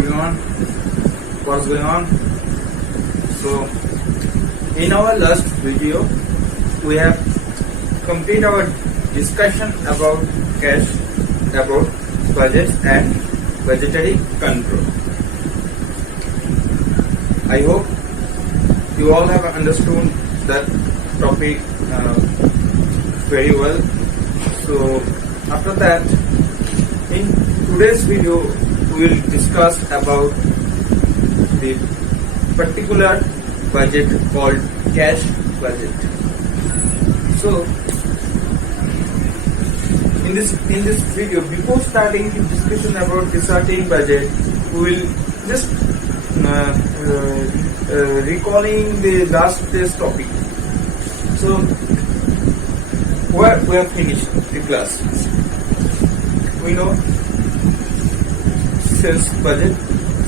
everyone, what's going on? So in our last video we have completed our discussion about cash, about budget and budgetary control. I hope you all have understood that topic very well. So after that, in today's video we will discuss about the particular budget called cash budget. So in this video, before starting the discussion about the starting budget, we will just recalling the last day's topic. So we have finished the class. We know sales budget.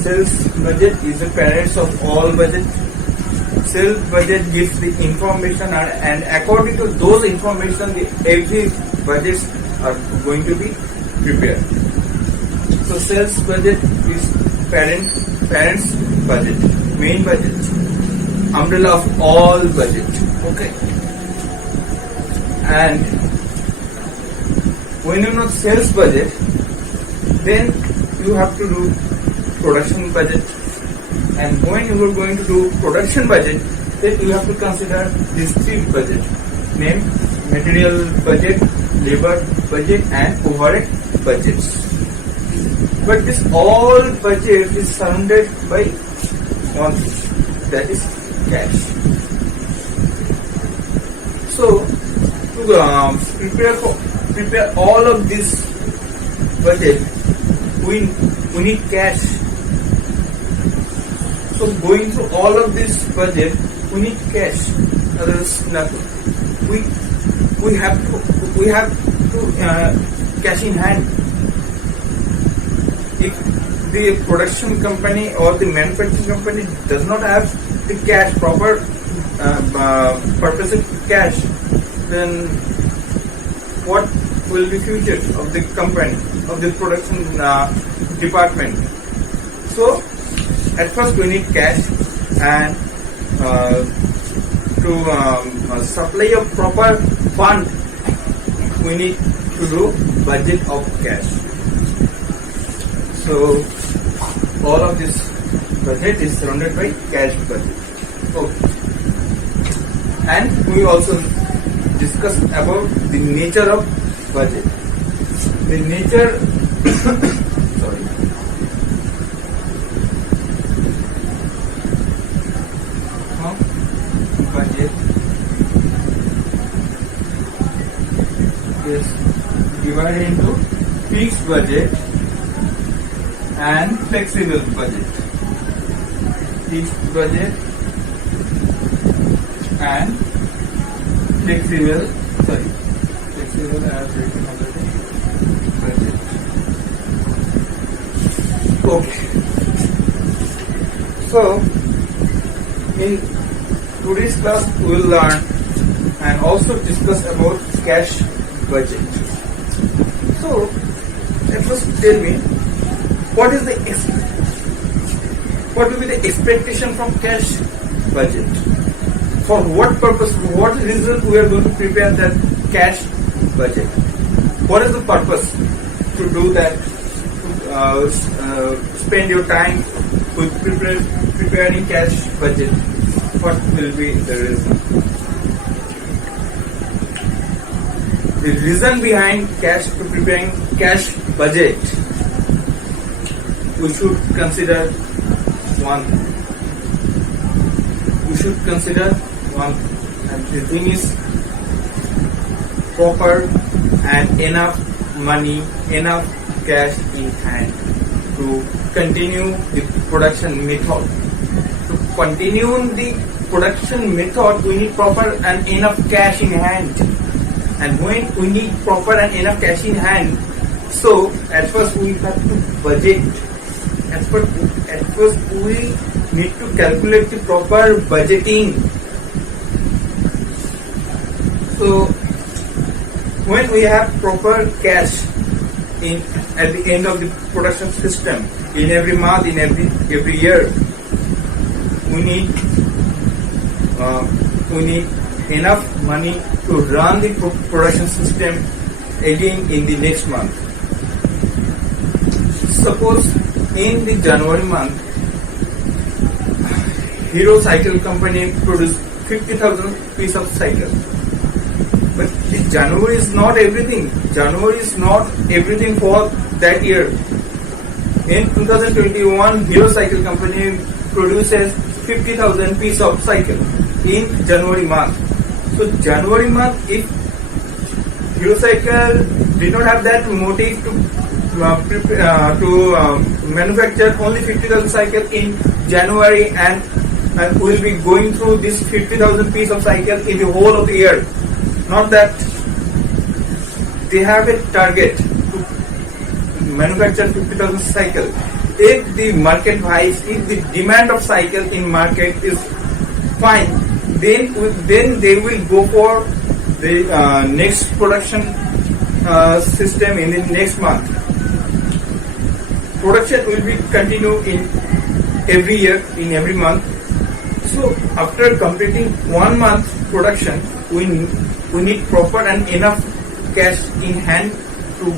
Sales budget is the parents of all budget. Sales budget gives the information and according to those information, every budgets are going to be prepared. So sales budget is parents budget, main budget, umbrella of all budget. Okay. And when you know sales budget, then you have to do production budget. And when you are going to do production budget, then you have to consider these three budgets, named material budget, labor budget and overhead budgets. But this all budget is surrounded by one thing, that is cash. So to prepare all of this budget, we need cash. So going through all of this budget, we need cash. Otherwise, nothing. We have to cash in hand. If the production company or the manufacturing company does not have the cash, proper purpose of cash, then what will be future of the company, of the production department? So at first we need cash, and to supply a proper fund, we need to do budget of cash. So all of this budget is surrounded by cash budget. Okay. And we also discuss about the nature of budget. The nature sorry. Budget is divided into fixed budget and flexible budget. Fixed budget and flexible as written already budget. Okay. So in today's class we will learn and also discuss about cash budget. So let us tell me, what will be the expectation from cash budget? For what purpose, what reason we are going to prepare that cash budget? What is the purpose to do that? Spend your time with preparing cash budget. What will be the reason? The reason behind preparing cash budget, we should consider one. And the thing is proper and enough money, enough cash in hand to continue the production method. To continue the production method, we need proper and enough cash in hand. And when we need proper and enough cash in hand, so at first we have to budget. At first we need to calculate the proper budgeting. So when we have proper cash at the end of the production system, in every month, in every year. We need enough money to run the production system again in the next month. Suppose in the January month, Hero Cycle Company produced 50,000 pieces of cycle. But January is not everything. January is not everything for that year. In 2021, Hero Cycle Company produces 50,000 pieces of cycle in January month. So January month, if Hero Cycle did not have that motive to manufacture only 50,000 cycle in January, and will be going through this 50,000 pieces of cycle in the whole of the year. Not that they have a target to manufacture 50,000 cycle. If the market buys, if the demand of cycle in market is fine, then they will go for the next production system in the next month. Production will be continue in every year, in every month. So after completing 1 month production, we need proper and enough cash in hand to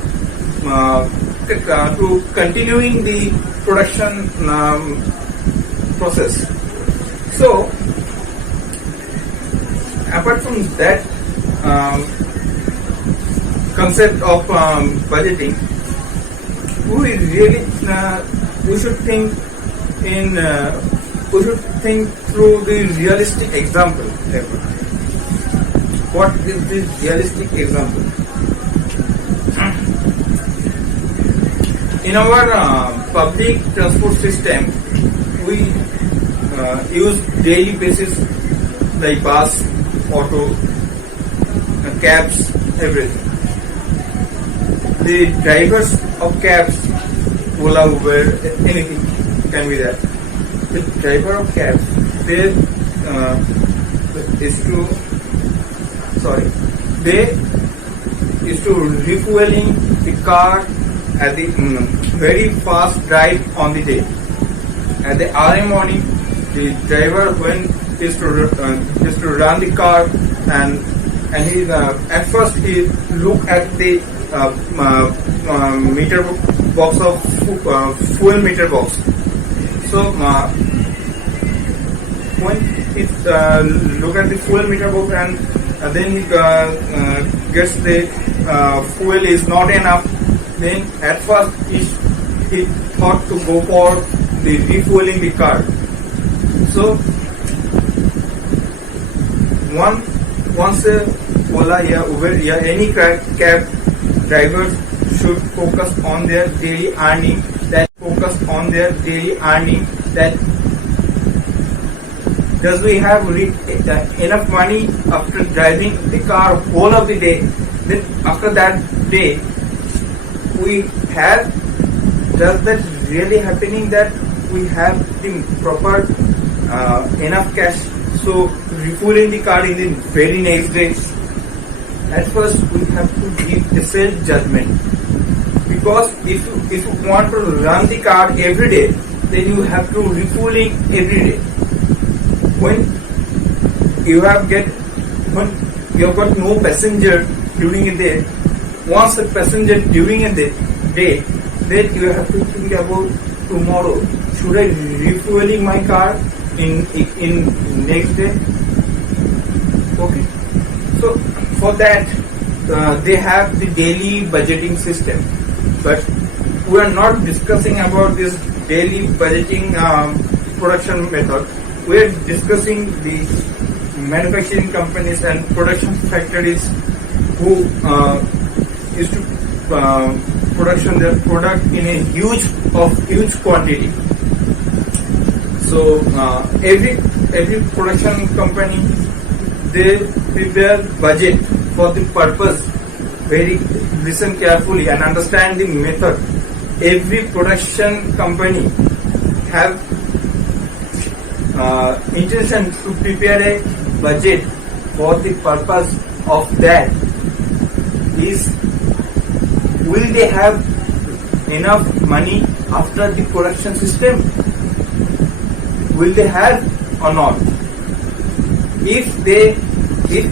continuing the production process. So apart from that concept of budgeting, we should think through the realistic example. What is this realistic example? In our public transport system, we use daily basis like bus, auto, cabs, everything. The drivers of cabs, Ola, Uber, anything can be that. The driver of cabs, they is to refueling the car at the very fast drive on the day. At the early morning, the driver when is to run the car, and he at first he look at the meter box of fuel meter box. So when he look at the fuel meter box, and then he gets the fuel is not enough, then at first he thought to go for the refueling the car. So once Ola, Uber, any cab drivers should focus on their daily earning. That does we have enough money after driving the car whole of the day? Then after that day, we have, does that really happening that we have the proper enough cash? So refueling the car in the very next day. At first, we have to give a self-judgment, because if you want to run the car every day, then you have to refueling every day. When you have got no passenger during a day, once a passenger during a day, then you have to think about tomorrow. Should I refueling my car in next day? Okay. So for that, they have the daily budgeting system, but we are not discussing about this daily budgeting production method. We are discussing the manufacturing companies and production factories who is to production their product in a huge quantity. So every production company, they prepare budget for the purpose. Listen carefully and understand the method. Every production company have intention to prepare a budget for the purpose of that. Will they have enough money after the production system? Will they have or not? If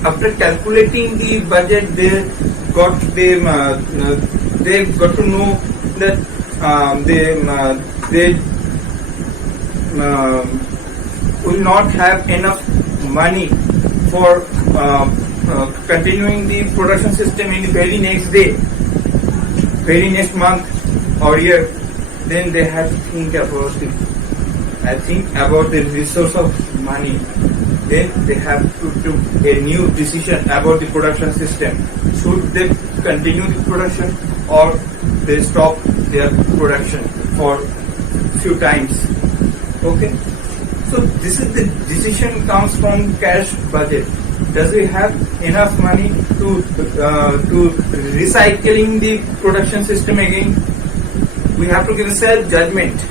after calculating the budget they got to know that they will not have enough money for continuing the production system in the very next day, very next month or year, then they have to think about the resource of money. Then they have to do a new decision about the production system. Should they continue the production or they stop their production for few times? Okay. So this is the decision comes from cash budget. Does we have enough money to recycling the production system again? We have to give a self judgment.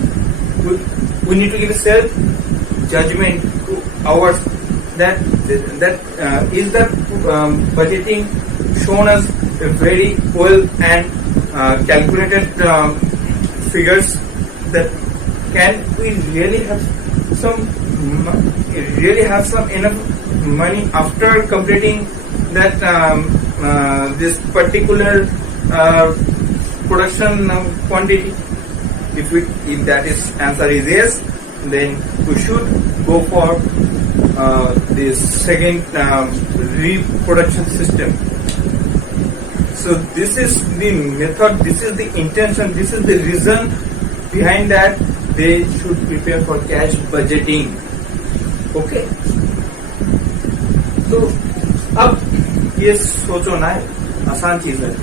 We need to give a self judgment to ours that is the budgeting shown us very well and calculated figures, that can we really have some enough money after completing that this particular production quantity? If that is answer is yes, then we should go for the second reproduction system. So this is the method, this is the intention, this is the reason behind that they should prepare for cash budgeting. Okay. तो अब ये सोचो ना, आसान चीज है,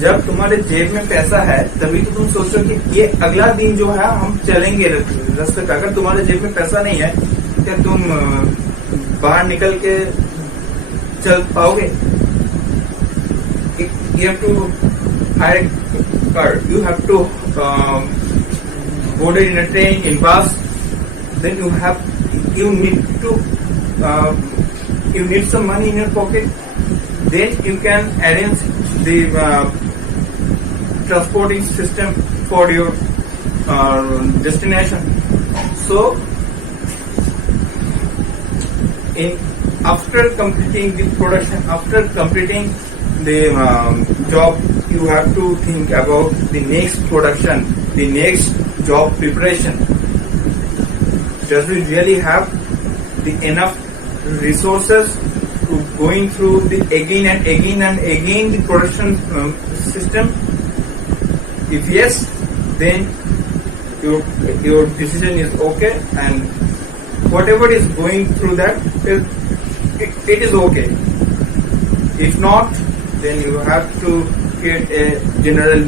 जब तुम्हारे जेब में पैसा है तभी तो तुम सोचो कि ये अगला दिन जो है हम चलेंगे रास्ते पे। अगर तुम्हारे जेब में पैसा नहीं है क्या तुम बाहर निकल के चल पाओगे? You have to hire a car, you have to board in a train, in bus, then you need some money in your pocket, then you can arrange the transporting system for your destination. So after completing the production, after completing the job, you have to think about the next production, the next job preparation. Does we really have the enough resources to going through the again and again the production system? If yes, then your decision is okay, and whatever is going through that, it is okay. If not, then you have to create a general,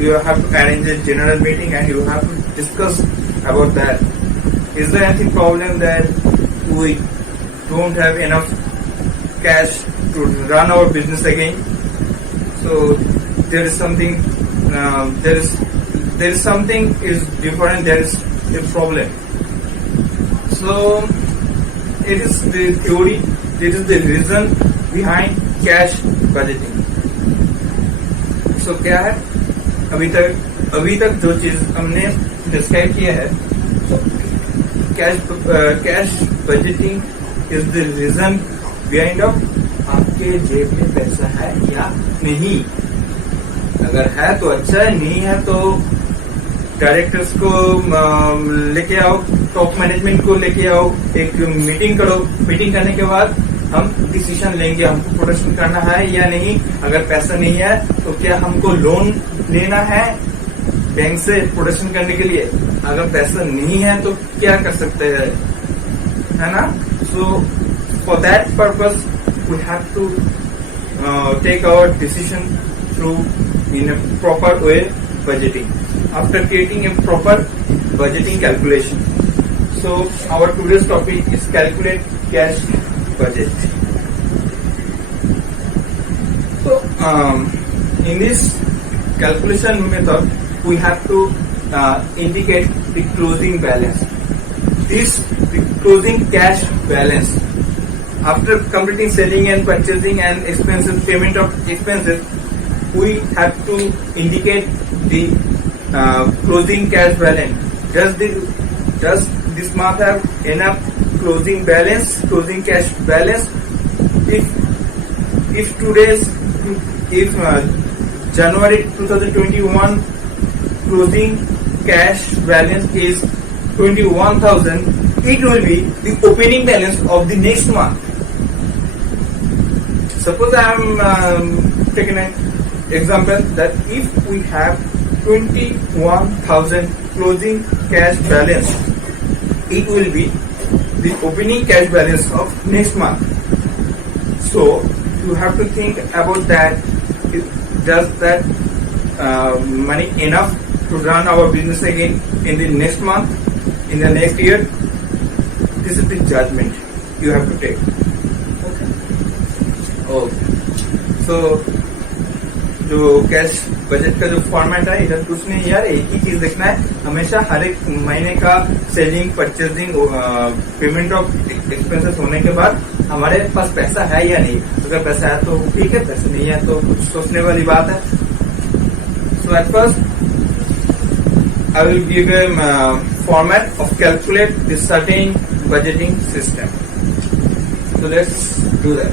you have to arrange a general meeting and you have to discuss about that. Is there any problem that we don't have enough cash to run our business again? So there is something, there is something is different. There is a problem. So it is the theory. It is the reason behind cash budgeting. So क्या है, अभी तक जो चीज हमने describe किया है, cash budgeting is the reason behind of आपके जेब में पैसा है या नहीं। अगर है तो अच्छा है, नहीं है तो डायरेक्टर्स को लेके आओ, टॉप मैनेजमेंट को लेके आओ, एक मीटिंग करो। मीटिंग करने के बाद हम डिसीजन लेंगे हमको प्रोडक्शन करना है या नहीं। अगर पैसा नहीं है तो क्या हमको लोन लेना है बैंक से प्रोडक्शन करने के लिए? अगर पैसा नहीं है तो क्या कर सकते हैं, है ना? So for that purpose we have to take our decision through in a proper way budgeting. After creating a proper budgeting calculation. So our today's topic is calculate cash budget. So in this calculation method, we have to indicate the closing balance. The closing cash balance. After completing selling and purchasing and expenses, payment of expenses, we have to indicate the closing cash balance? Does this month have enough closing balance, closing cash balance? If January 2021 closing cash balance is 21,000, it will be the opening balance of the next month. Suppose I am taking an example that if we have 21,000 closing cash balance, it will be the opening cash balance of next month. So you have to think about that. Does that money enough to run our business again in the next month, in the next year? This is the judgment you have to take. Okay. So जो cash budget का जो format है, इधर कुछ नहीं यार, एक ही चीज देखना है हमेशा, हर एक महीने का selling, purchasing, payment of expenses होने के बाद हमारे पास पैसा है या नहीं. अगर पैसा है तो ठीक है, पैसा नहीं है तो कुछ सोचने वाली बात है. So at first I will give a format of calculate the certain budgeting system. So let's do that.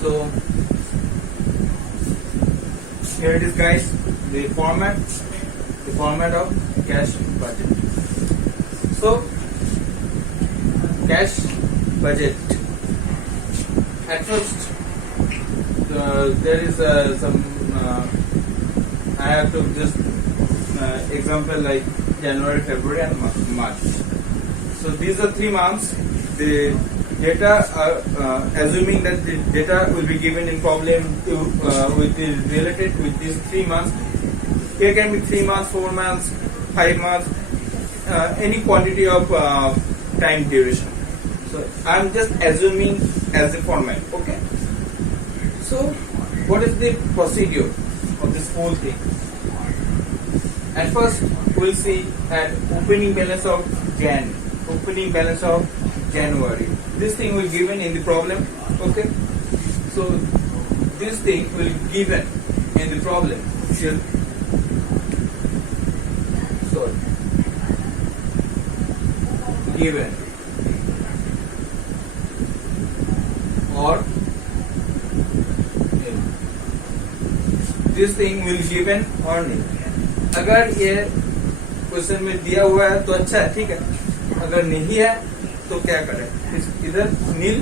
So here it is, guys, the format of cash budget. So cash budget, at first there is some I have to just example like January, February and March. So these are 3 months. The data assuming that the data will be given in problem with the related with these 3 months. Here can be 3 months, 4 months, 5 months, any quantity of time duration. So I am just assuming as the format. Okay. So what is the procedure of this whole thing? At first we'll see at opening balance of opening balance of January. This thing will given in the problem. Okay. So this thing will given in the problem. Given or this thing will given or नहीं. अगर ये question में दिया हुआ है तो अच्छा है, ठीक है. अगर नहीं है तो क्या करें, इधर नील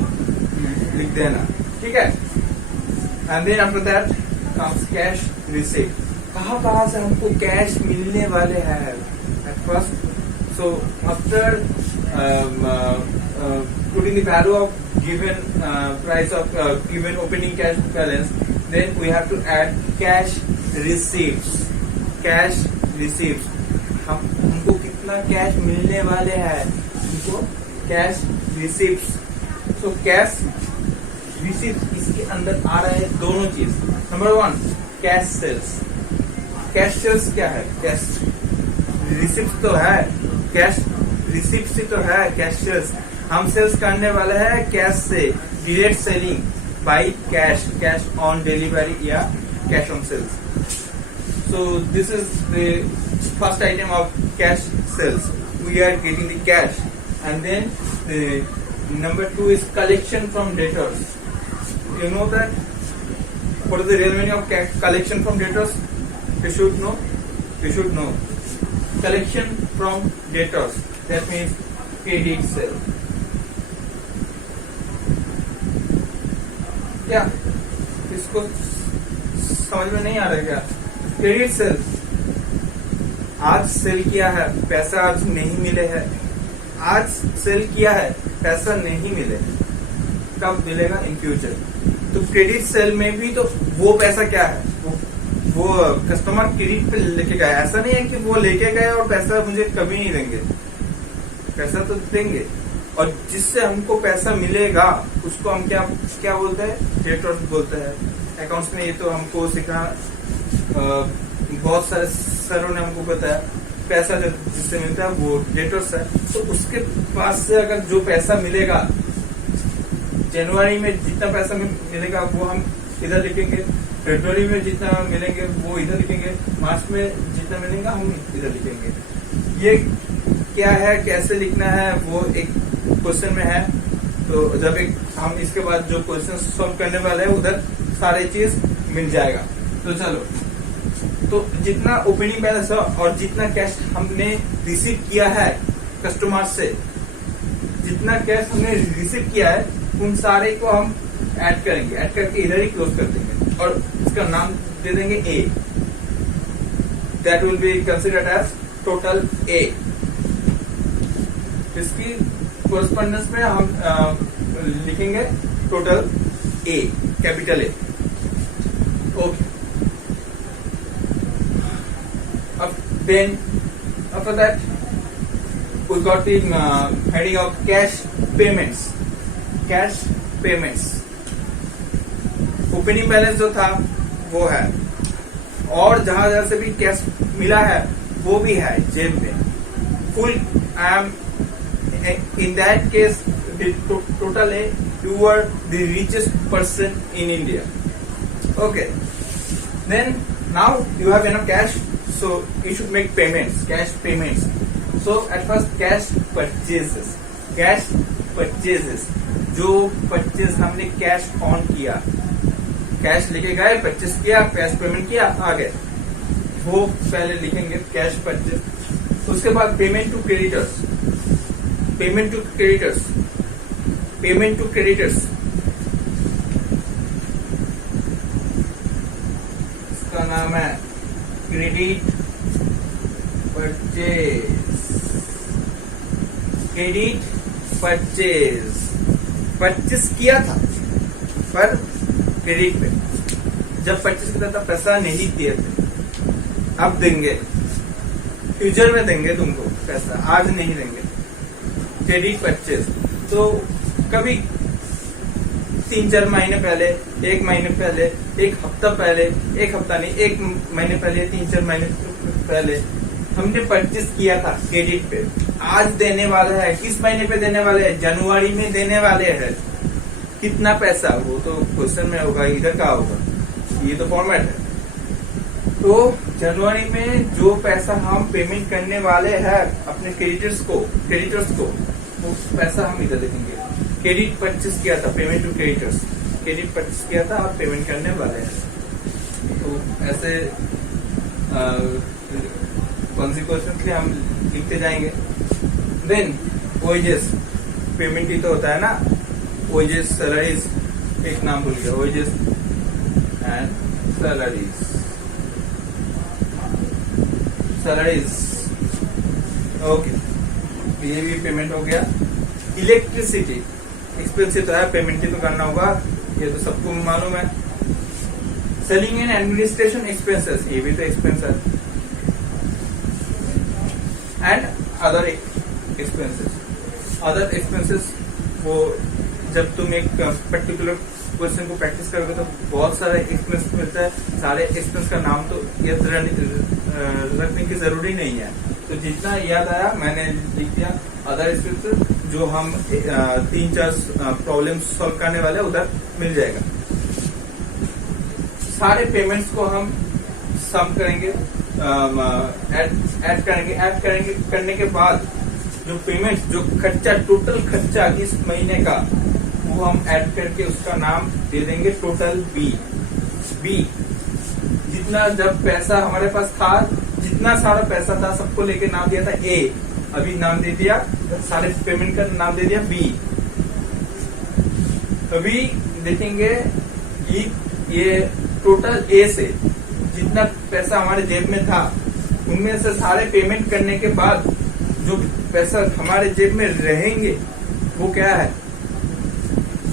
लिख देना, ठीक है. And then after that comes cash receive. कहाँ से हमको कैश मिलने वाले हैं at first. So after putting the value of given price of given opening cash balance, then we have to add cash receipts. Cash receipts. हमको कितना cash मिलने वाले हैं, हमको cash receipts. So cash receipts इसके अंदर आ रहा है दोनों चीज. Number 1 cash sales. Cash sales क्या है? कैश रिसिप्ट तो है, कैश रिसिप्ट से तो है कैश सेल्स. हम सेल्स करने वाले हैं कैश से, direct selling by cash, cash on delivery या cash on sales. So this is the first item of cash sales. We are getting the cash and then the number 2 is collection from debtors. You know that what is the real meaning of collection from debtors? You should know. Collection from debtors, that means credit sale. क्या इसको समझ में नहीं आ रहा है क्या? Credit sale, आज cell किया है, पैसा आज नहीं मिले है. आज सेल किया है, पैसा नहीं मिले, कब मिलेगा? In future. तो क्रेडिट सेल में भी तो वो पैसा क्या है, वो कस्टमर क्रेडिट पे लेके गए. ऐसा नहीं है कि वो लेके गए और पैसा मुझे कभी नहीं देंगे, पैसा तो देंगे. और जिससे हमको पैसा मिलेगा उसको हम क्या बोलते हैं? डेटर्स बोलते हैं. अकाउंट्स में ये तो हमको सीखा बहुत सारे सरों ने हमको बताया पैसा जो जिससे मिलता है वो डेटर्स है। तो उसके पास से अगर जो पैसा मिलेगा जनवरी में जितना पैसा मिलेगा वो हम इधर लिखेंगे, फरवरी में जितना मिलेंगे वो इधर लिखेंगे, मार्च में जितना मिलेगा हम इधर लिखेंगे। ये क्या है, कैसे लिखना है वो एक क्वेश्चन में है। तो जब एक हम इसके बाद जो क्वेश्चन सॉल्व करने वाले हैं उधर सारे चीज मिल जाएगा। तो चलो, तो जितना ओपनिंग बैलेंस है और जितना कैश हमने रिसीव किया है कस्टमर से, जितना कैश हमने रिसीव किया है उन सारे को हम ऐड करेंगे, ऐड करके इधर ही क्लोज कर देंगे और इसका नाम दे देंगे A. That will be considered as total A. इसकी कोरस्पॉन्डेंस में हम लिखेंगे total A, capital A. Okay, अब then after that we got the heading of cash payments. Cash payments. Opening balance जो था वो है, और जहां जहां से भी कैश मिला है वो भी है जेब में full. In that case, the total A, you were the richest person in India. Okay. Then now you have enough cash, so you should make payments, cash payments. So at first cash purchases, cash purchases. जो purchase हमने cash on किया, cash लेके गए, purchase किया, cash payment किया, आ गए, वो पहले लिखेंगे कैश परचेज। उसके बाद payment to creditors, payment to creditors, payment to creditors, इसका नाम है credit purchase. Credit purchase, purchase किया था पर क्रेडिट पे, जब परचेज किया था पैसा नहीं दिए थे, अब देंगे, फ्यूचर में देंगे तुमको पैसा, आज नहीं देंगे। क्रेडिट परचेज तो कभी 3-4 महीने पहले, 1 महीने पहले, 1 हफ्ता पहले, 1 हफ्ता नहीं 1 महीने पहले, 3-4 महीने पहले हमने परचेज किया था क्रेडिट पे, आज देने वाला है। किस महीने पे देने वाले हैं? जनवरी में देने वाले हैं। कितना पैसा, वो तो क्वेश्चन में होगा, इधर का होगा, ये तो फॉर्मेट है। तो जनवरी में जो पैसा हम पेमेंट करने वाले हैं अपने क्रेडिटर्स को, वो पैसा हम इधर देखेंगे। क्रेडिट परचेज किया था, payment to creditors, credit purchase किया था, आप पेमेंट करने वाले हैं। तो ऐसे कॉन्सिक्वेंसली हम लिखते जाएंगे। देन वेजेस, पेमेंट ही तो होता है ना, वेजेस, सैलरीज, एक नाम भूल गया, wages and salaries, salaries. Okay, ये भी पेमेंट हो गया। इलेक्ट्रिसिटी एक्सपेंसिव तो है, पेमेंट ही तो करना होगा, ये तो सबको मालूम है। सेलिंग एंड एडमिनिस्ट्रेशन एक्सपेंसेस, ये भी तो एक्सपेंस है। And other expenses, other expenses वो जब तुम एक पर्टिकुलर क्वेश्चन को प्रैक्टिस करोगे तो बहुत सारे एक्सपेंस मिलता है। सारे एक्सपेंस का नाम तो याद रखने की जरूरी नहीं है, तो जितना याद आया मैंने लिख दिया। अदर एक्सपेंसेस जो हम 3-4 प्रॉब्लम सॉल्व करने वाले उधर मिल जाएगा। सारे पेमेंट्स को हम सम करेंगे, ऐड करेंगे, करने के बाद जो पेमेंट, जो खर्चा, टोटल खर्चा इस महीने का, वो हम ऐड करके उसका नाम दे देंगे टोटल बी। जितना जब पैसा हमारे पास था, जितना सारा पैसा था सबको लेके नाम दिया था ए, अभी नाम दे दिया, सारे पेमेंट का नाम दे दिया बी। अभी देखेंगे ये टोटल ए से जितना पैसा हमारे जेब में था, उनमें से सारे पेमेंट करने के बाद जो पैसा हमारे जेब में रहेंगे वो क्या है?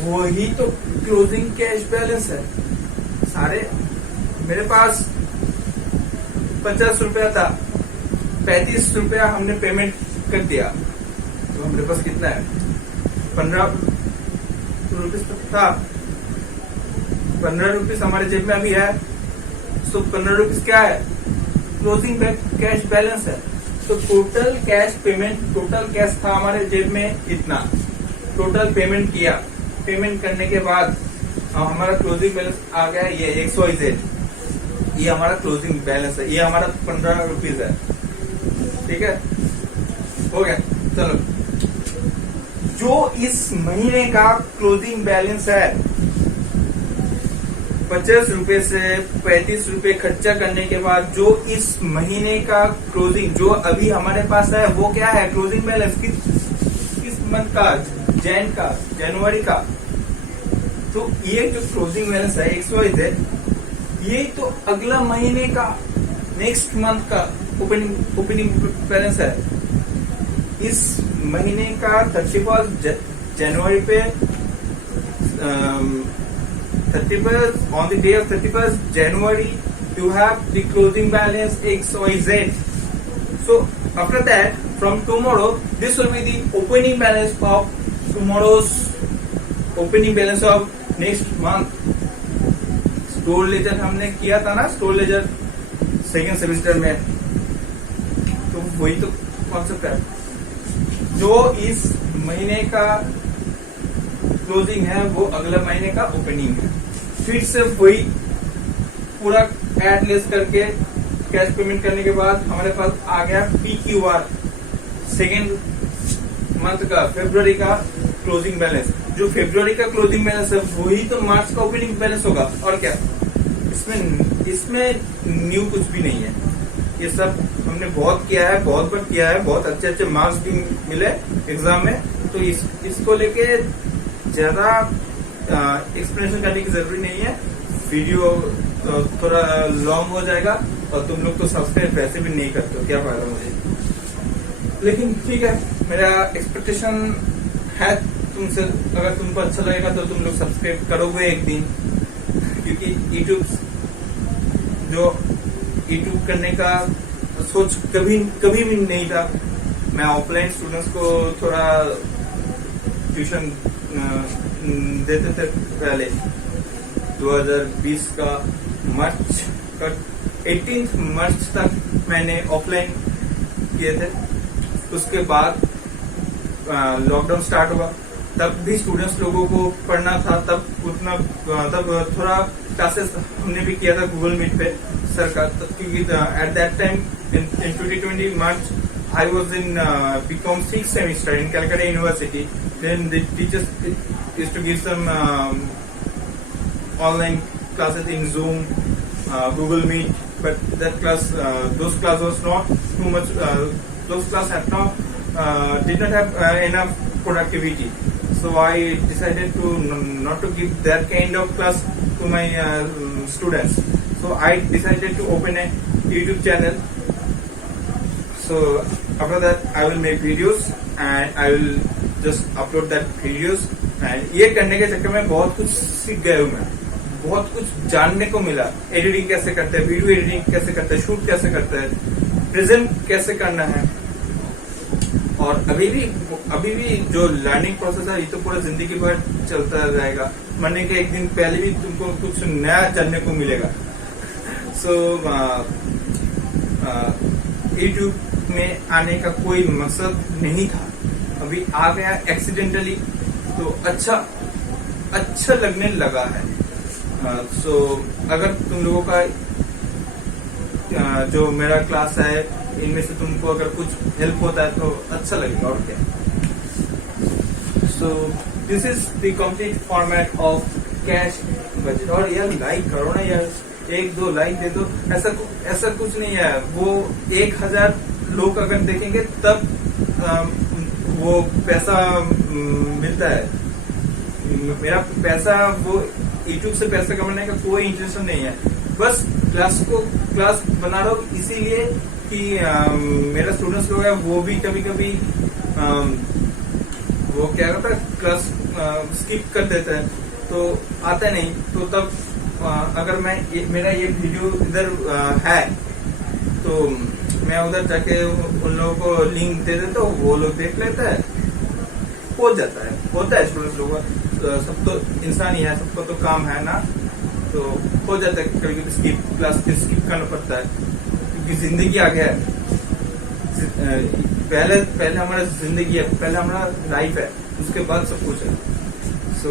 वही तो क्लोजिंग कैश बैलेंस है। सारे मेरे पास 50 रुपया था, 35 रुपया हमने पेमेंट कर दिया, तो हमारे पास कितना है? 15 रुपीज था। 15 रुपीज हमारे जेब में अभी है, तो 15 रुपीज क्या है? क्लोजिंग कैश बैलेंस है। तो total cash payment, total cash था हमारे जेब में इतना, टोटल पेमेंट किया, पेमेंट करने के बाद हमारा क्लोजिंग बैलेंस आ गया ये XYZ, ये हमारा क्लोजिंग बैलेंस है, ये हमारा 15 रुपीज है। ठीक है, हो गया। चलो, जो इस महीने का क्लोजिंग बैलेंस है 50 रुपए से 35 रुपए खर्चा करने के बाद जो इस महीने का क्लोजिंग जो अभी हमारे पास है वो क्या है, क्लोजिंग बैलेंस किस मंथ का, जनवरी का। तो ये जो क्लोजिंग बैलेंस है XYZ, ये तो अगला महीने का, नेक्स्ट मंथ का ओपनिंग बैलेंस है। इस महीने का 31 जनवरी पे, 31 on the day of 31st January you have the closing balance XYZ. So after that, from tomorrow, this will be the opening balance of tomorrow's opening balance of next month. Store laser हमने किया था ना, store laser second semester में, तो वही तो concept है। जो इस महीने का क्लोजिंग है वो अगला महीने का ओपनिंग है। फिर से वही पूरा एड लेस करके कैश पेमेंट करने के बाद हमारे पास आ गया PQR, सेकेंड मंथ का, फरवरी का क्लोजिंग बैलेंस। जो फरवरी का क्लोजिंग बैलेंस है वही तो मार्च का ओपनिंग बैलेंस होगा। और क्या, इसमें न्यू कुछ भी नहीं है। ये सब हमने बहुत किया है, बहुत बार किया है, बहुत अच्छे अच्छे मार्क्स भी मिले एग्जाम में। तो इसको लेके ज्यादा एक्सप्लेनेशन करने की जरूरी नहीं है, वीडियो थोड़ा लॉन्ग हो जाएगा और तुम लोग तो सब्सक्राइब वैसे भी नहीं करते हो, क्या फायदा मुझे। लेकिन ठीक है, मेरा एक्सपेक्टेशन है तुमसे, अगर तुमको अच्छा लगेगा तो तुम लोग सब्सक्राइब करोगे एक दिन, क्योंकि यूट्यूब करने का सोच कभी भी नहीं था। मैं ऑफलाइन स्टूडेंट्स को थोड़ा ट्यूशन देते थे पहले, 2020 का मार्च का 18 मार्च तक मैंने ऑफलाइन किए थे। उसके बाद लॉकडाउन स्टार्ट हुआ, तब भी स्टूडेंट्स लोगों को पढ़ना था, तब थोड़ा क्लासेस हमने भी किया था गूगल मीट पे सर का, क्योंकि at that time in 2020 March I was in BCom 6th semester in Calcutta University. Then the teachers used to give some online classes in Zoom, Google Meet, but those class was not too much. Those class did not have enough productivity. So I decided to not to give that kind of class to my students. So I decided to open a YouTube channel. So after that I will make videos and I will just upload that videos. And ये करने के चक्कर में बहुत कुछ सीख गया हूँ मैं, बहुत कुछ जानने को मिला। एडिटिंग कैसे करते हैं, वीडियो एडिटिंग कैसे करते हैं, शूट कैसे करते हैं, प्रेजेंट कैसे करना है। और अभी भी जो लर्निंग प्रोसेस है ये तो पूरा जिंदगी भर चलता रहेगा। मरने के एक दिन पहले भी तुमको कुछ नया जानने को मिलेगा। सो यूट्यूब में आने का कोई मकसद नहीं था, अभी आ गया एक्सीडेंटली, तो अच्छा लगने लगा है। सो अगर तुम लोगों का जो मेरा क्लास है इनमें से तुमको अगर कुछ हेल्प होता है तो अच्छा लगेगा, और क्या। सो this is the complete format of cash budget. और यार लाइक करो ना यार, 1-2 लाइक दे दो, ऐसा कुछ नहीं है। वो 1000 लोग अगर देखेंगे तब वो पैसा मिलता है। मेरा पैसा, वो यूट्यूब से पैसा कमाने का कोई इंटेंशन नहीं है। बस क्लास बना रहा हूँ इसीलिए कि मेरा स्टूडेंट्स लोग है वो भी कभी वो क्या करता है, क्लास स्किप कर देता है, तो आता नहीं। तो तब अगर मेरा ये वीडियो इधर है तो मैं उधर जाके उन लोगों को लिंक दे देता हूँ, वो लोग देख लेता है, हो जाता है, होता है। स्टूडेंट्स लोगों का सब तो इंसान ही है, सबको तो काम है ना, तो हो जाता है। कभी कभी क्लास स्किप करना पड़ता है, क्योंकि जिंदगी आगे है। पहले हमारा जिंदगी है, पहले हमारा लाइफ है, उसके बाद सब कुछ है। सो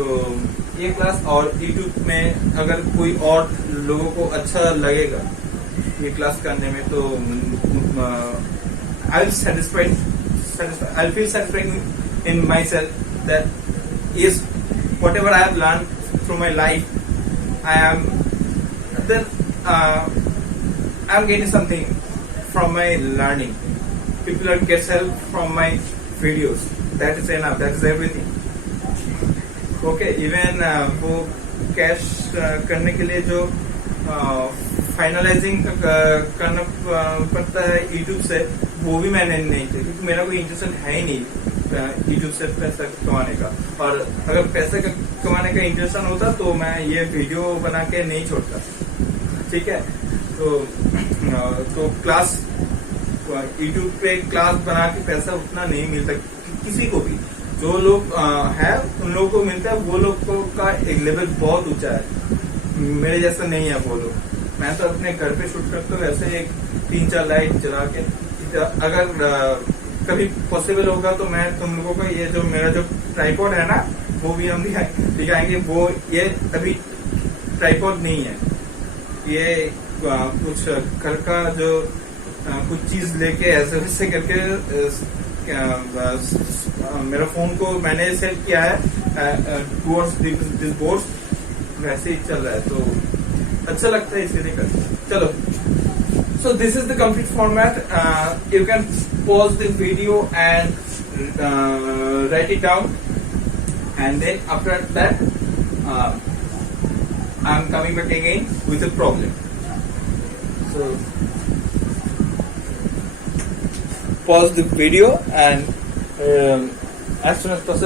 ये क्लास और यूट्यूब में अगर कोई और लोगों को अच्छा लगेगा ये क्लास करने में, तो I will feel satisfied in myself that is whatever I have learned through my life, I am getting something from my learning. People are get help from my videos. That is enough. That is everything. Okay. Even वो cash करने के लिए जो finalising करना पड़ता है YouTube से, वो भी मैंने नहीं किया क्योंकि मेरा कोई इंटरेस्ट है ही नहीं यूट्यूब से पैसा कमाने का। और अगर पैसा कमाने का इंटरेस्ट होता तो मैं ये वीडियो बना के नहीं छोड़ता। ठीक है, तो क्लास यूट्यूब पे क्लास बना के पैसा उतना नहीं मिलता किसी को भी। जो लोग है उन लोगों को मिलता है, वो लोगों का एक लेवल बहुत ऊंचा है, मेरे जैसा नहीं है वो लोग। मैं तो अपने घर पे शूट करता हूँ ऐसे एक 3-4 लाइट जला के। अगर कभी पॉसिबल होगा तो मैं तुम लोगों को ये जो मेरा जो ट्राइपॉड है ना, वो भी हम दिखाएंगे। वो ये अभी ट्राइपॉड नहीं है, ये कुछ घर का जो कुछ चीज लेके ऐसे वैसे करके मेरा फोन को मैंने सेट किया है टुवर्ड्स दिस बोर्ड, वैसे ही चल रहा है तो अच्छा लगता है इसीलिए करते हैं। चलो, so this is the complete format. You can pause the video and write it down, and then after that I'm coming back again with a problem. So pause the video and as soon as possible